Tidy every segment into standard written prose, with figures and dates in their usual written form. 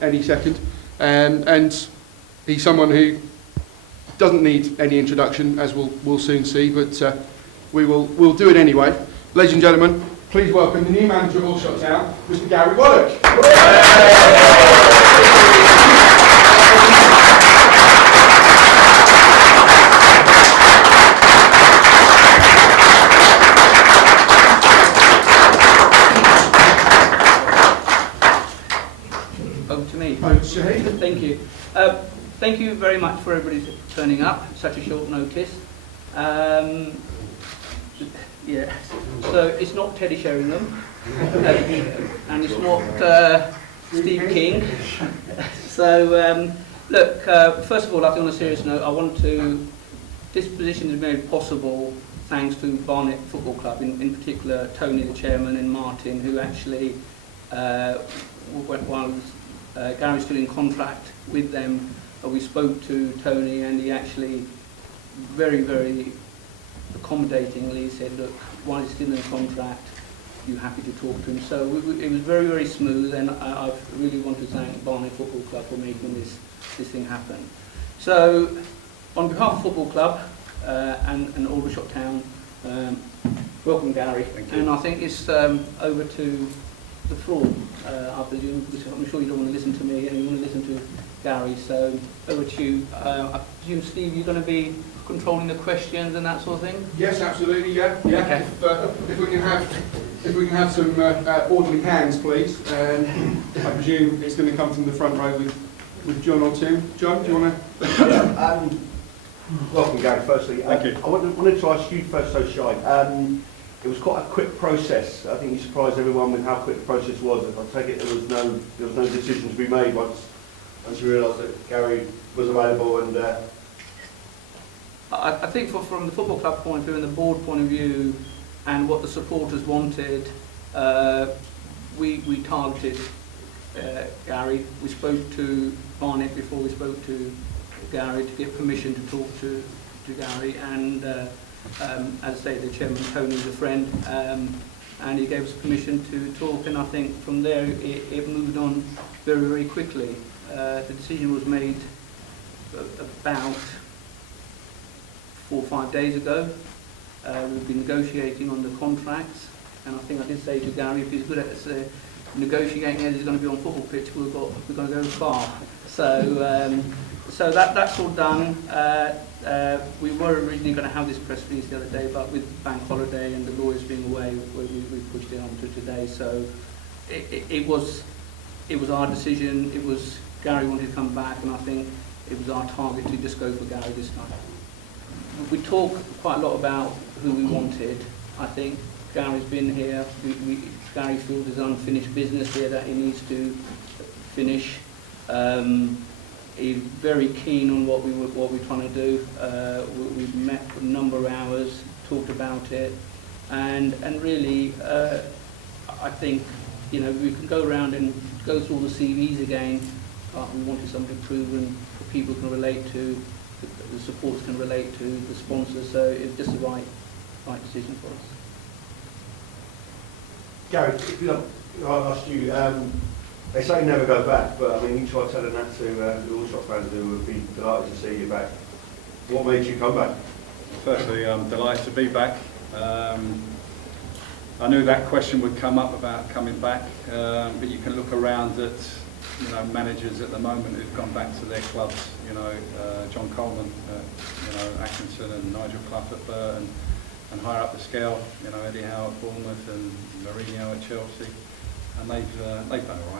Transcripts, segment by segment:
any second, and he's someone who doesn't need any introduction, as we'll soon see, but we'll do it anyway. Ladies and gentlemen, please welcome the new manager of Aldershot Town, Mr. Gary Waddock. Over to me. Over to you. Thank you. Thank you very much for everybody turning up at such a short notice. Yeah, so it's not Teddy Sheringham, and it's not Steve King. So look, first of all, I think on a serious note, I want to, this position is made possible thanks to Barnet Football Club, in particular Tony, the chairman, and Martin, who actually, while Gary's still in contract with them, we spoke to Tony, and he actually very, very accommodatingly said, look, while he's still in contract, you're happy to talk to him. So it was very, very smooth, and I really want to thank Barnet Football Club for making this thing happen. So on behalf of Football Club and Aldershot Town, welcome Gary. Thank you. And I think it's over to the floor, I presume, because I'm sure you don't want to listen to me and you want to listen to Gary, so over to you. I presume, Steve, you're going to be controlling the questions and that sort of thing? Yes, absolutely. Yeah. Okay. If we can have some orderly hands, please. I presume it's going to come from the front row with John or Tim. John, do you want to? Welcome, Gary. Firstly, Thank you. I wanted to ask you first, so shy. It was quite a quick process. I think you surprised everyone with how quick the process was. I take it there was no decision to be made once you realised that Gary was available. And I think from the football club point of view and the board point of view and what the supporters wanted, we targeted Gary. We spoke to Barnet before we spoke to Gary to get permission to talk to Gary, and as I say, the chairman Tony is a friend, and he gave us permission to talk, and I think from there it moved on very, very quickly. The decision was made about 4 or 5 days ago. We've been negotiating on the contracts, and I think I did say to Gary, if he's good at negotiating as he's going to be on football pitch, we're going to go far. So that's all done. We were originally going to have this press release the other day, but with bank holiday and the lawyers being away, we pushed it on to today. So it was our decision. It was Gary wanted to come back, and I think it was our target to just go for Gary this time. We talk quite a lot about who we wanted. I think Gary's been here. Gary feels there's unfinished business here that he needs to finish. He's very keen on what we're trying to do. We've met for a number of hours, talked about it, and really, I think we can go around and go through all the CVs again. But we wanted something proven, that people can relate to, the supporters can relate to, the sponsors. So it's just the right decision for us. Gary, if you don't, I'll ask you. They say never go back, but I mean, you try telling that to the Aldershot fans who would be delighted to see you back. What made you come back? Firstly, I'm delighted to be back. I knew that question would come up about coming back, but you can look around at managers at the moment who've gone back to their clubs. John Coleman, Atkinson and Nigel Clough at Burton, and higher up the scale, Eddie Howe at Bournemouth and Mourinho at Chelsea. And they've done all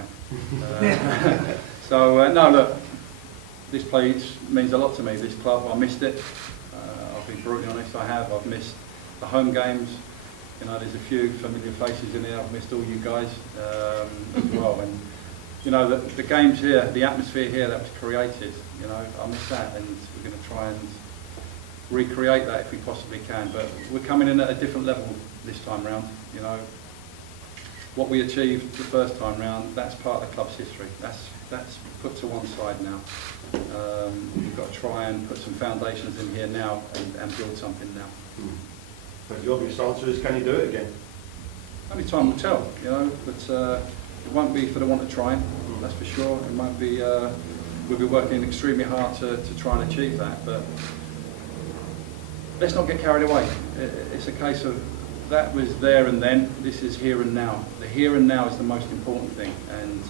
right. No, look, this place means a lot to me. This club, I missed it. I'll be brutally honest, I have. I've missed the home games. There's a few familiar faces in there. I've missed all you guys as well. And the games here, the atmosphere here that was created. I miss that, and we're going to try and recreate that if we possibly can. But we're coming in at a different level this time round. What we achieved the first time round, that's part of the club's history. That's put to one side now. We've got to try and put some foundations in here now and build something now. But the obvious answer is, can you do it again? Only time will tell, but it won't be for the want of trying. that's for sure. It might be, we'll be working extremely hard to try and achieve that, but let's not get carried away. It's a case of that was there and then, this is here and now. The here and now is the most important thing, and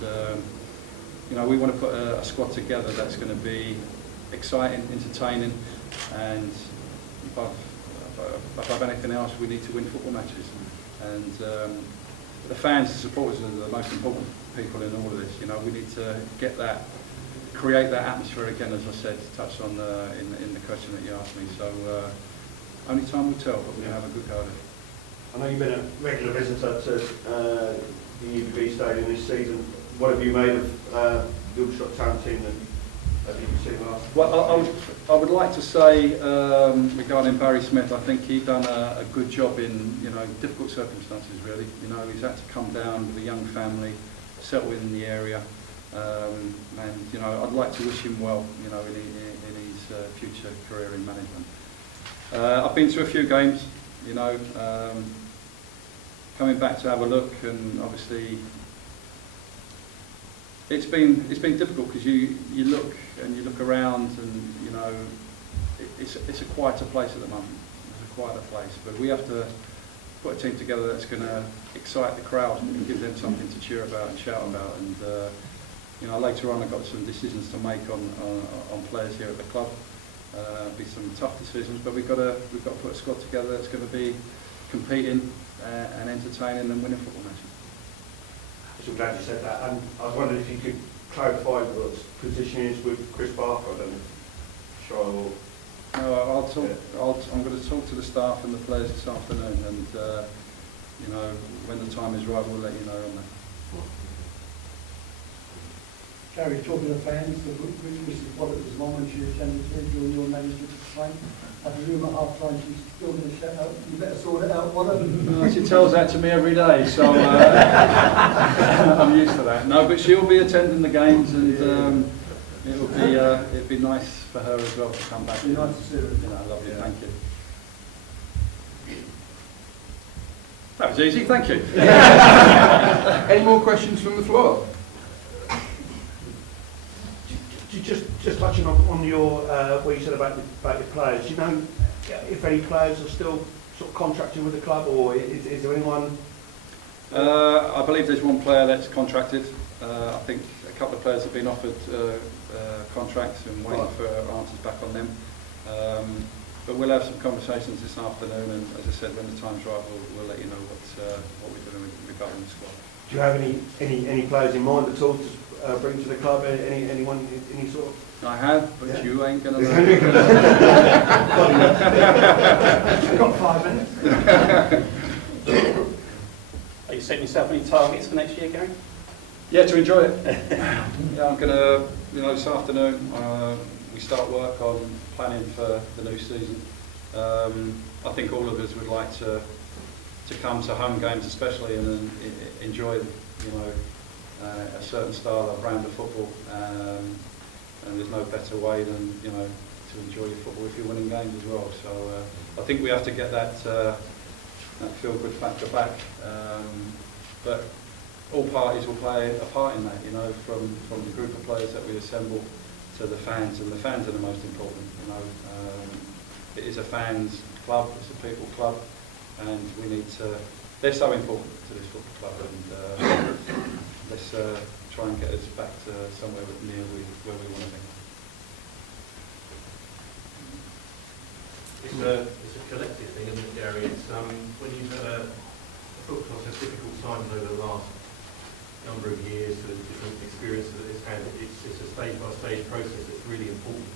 you know, we want to put a squad together that's going to be exciting, entertaining, and above anything else, we need to win football matches. And the fans, the supporters are the most important people in all of this. You know, we need to get that, create that atmosphere again, as I said, touched on in the question that you asked me. So only time will tell, but we'll have a good go at it. I know you've been a regular visitor to the UBB Stadium this season. What have you made of the Aldershot Town team that you've seen last? Well, I would like to say regarding Barry Smith, I think he's done a good job in, you know, difficult circumstances really. You know, he's had to come down with a young family, settle in the area, and you know, I'd like to wish him well, you know, in his future career in management. I've been to a few games, you know, coming back to have a look, and obviously it's been difficult because you look around, and you know, it's a quieter place at the moment. It's a quieter place, but we have to put a team together that's going to excite the crowd and give them something to cheer about and shout about. And you know, later on I've got some decisions to make on players here at the club. Be some tough decisions, but we've got to put a squad together that's going to be competing and entertaining and winning football matches. I'm glad you said that. And I was wondering if you could clarify what his position is with Chris Barker. I don't know. Sure. No, I'm going to talk to the staff and the players this afternoon, and you know, when the time is right, we'll let you know on that. Gary, talking of fans, which was what it was long when she attended during your management time. I presume at half time she's still going to shout out, you better sort it out, Waddock. She tells that to me every day, so I'm used to that. No, but she'll be attending the games, and it'd be nice for her as well to come back. It'd be nice to see her. You know, lovely, thank you. That was easy, thank you. Any more questions from the floor? Just touching on your what you said about your players. Do you know if any players are still sort of contracted with the club, or is there anyone? I believe there's one player that's contracted. I think a couple of players have been offered contracts and waiting for answers back on them. But we'll have some conversations this afternoon, and as I said, when the time's right, we'll let you know what we're doing regarding the squad. Do you have any players in mind at all to bring to the club? Anyone, any sort of? I have, but Yeah. you ain't going to know. You've got 5 minutes. Are you setting yourself any targets for next year, Gary? Yeah, to enjoy it. Yeah, I'm going to, you know, this afternoon we start work on planning for the new season. I think all of us would like to come to home games especially and enjoy, you know, a certain style of brand of football. And there's no better way than, you know, to enjoy your football if you're winning games as well. So I think we have to get that feel-good factor back. But all parties will play a part in that, you know, from the group of players that we assemble to the fans, and the fans are the most important, you know. It is a fans club, it's a people club, and we need to, they're so important to this football club, and let's try and get us back to somewhere near where we want to be. It's a collective thing, isn't it, Gary? It's when you've had a football club has difficult times over the last number of years, the different experiences that it's had. It's a stage-by-stage process that's really important.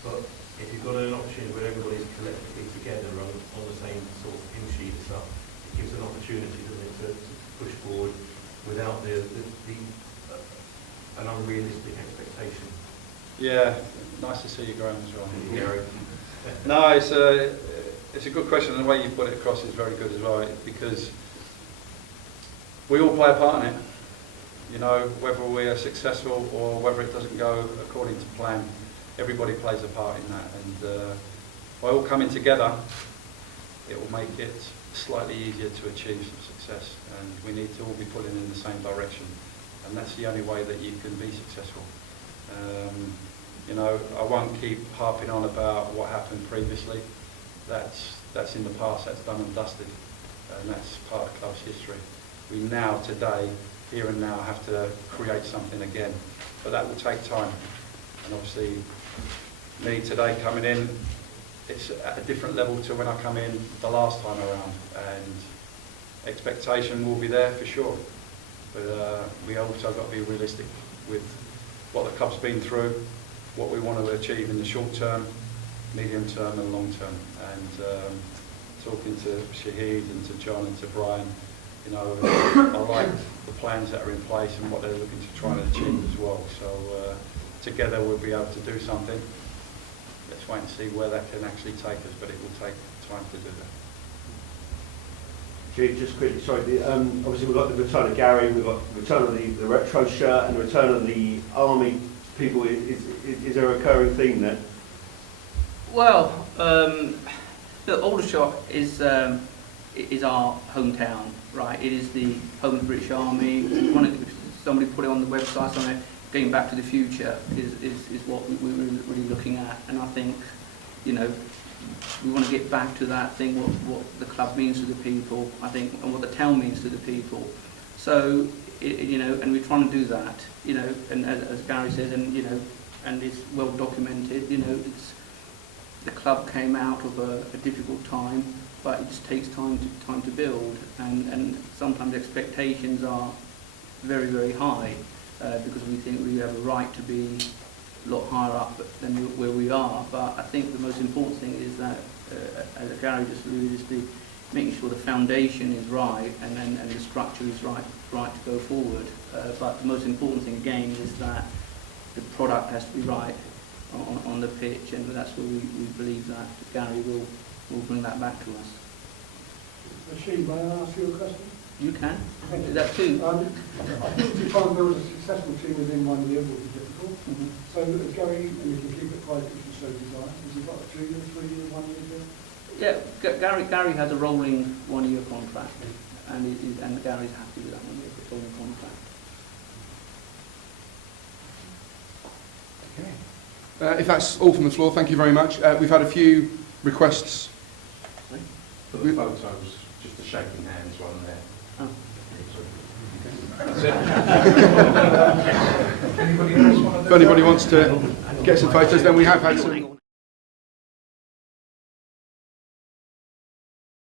But if you've got an opportunity where everybody's collectively together on the same sort of hymn sheet and stuff, it gives an opportunity, doesn't it, to push forward without an unrealistic expectation. Yeah, nice to see you growing as well, Gary. No, it's a good question, and the way you put it across is very good as well, because we all play a part in it. You know, whether we are successful or whether it doesn't go according to plan, everybody plays a part in that, and by all coming together, it will make it slightly easier to achieve some success, and we need to all be pulling in the same direction. and that's the only way that you can be successful. You know, I won't keep harping on about what happened previously. That's in the past, that's done and dusted, and that's part of the club's history. We now, today, here and now, have to create something again, but that will take time. And obviously, me today coming in, it's at a different level to when I come in the last time around, and expectation will be there for sure. But we also got to be realistic with what the club's been through, what we want to achieve in the short term, medium term and long term. And talking to Shahid and to John and to Brian, you know, I like the plans that are in place and what they're looking to try and achieve as well. So together we'll be able to do something. Let's wait and see where that can actually take us, but it will take time to do that. Just quickly, sorry, obviously we've got the return of Gary, we've got the return of the retro shirt and the return of the army people. Is there a recurring theme there? Well, look, Aldershot is our hometown, right? It is the home of the British Army. Somebody put it on the website, somewhere, going back to the future is what we're really looking at. And I think, you know, we want to get back to that thing, what the club means to the people, I think, and what the town means to the people. So, you know, and we're trying to do that, you know, and as Gary said, and, you know, and it's well documented, you know, the club came out of a difficult time, but it just takes time to build, and sometimes expectations are very, very high, because we think we have a right to be a lot higher up than where we are. But I think the most important thing is that, as Gary just alluded, is making sure the foundation is right and the structure is right to go forward. But the most important thing again is that the product has to be right on the pitch, and that's where we believe that Gary will bring that back to us. Rashid, may I ask you a question? You can. Is that too? I think to try and build a successful team within 1 year will be difficult. Mhm. So Gary, and you can keep it private if you so desire, has he got a 2 year, 3 year, 1 year deal? Yeah, Gary has a rolling 1 year contract, and Gary's happy with that 1 year rolling contract. If that's all from the floor, thank you very much. We've had a few requests. For the photos, just a shaking hands one there. Oh. If anybody wants to get some photos, then we have had some.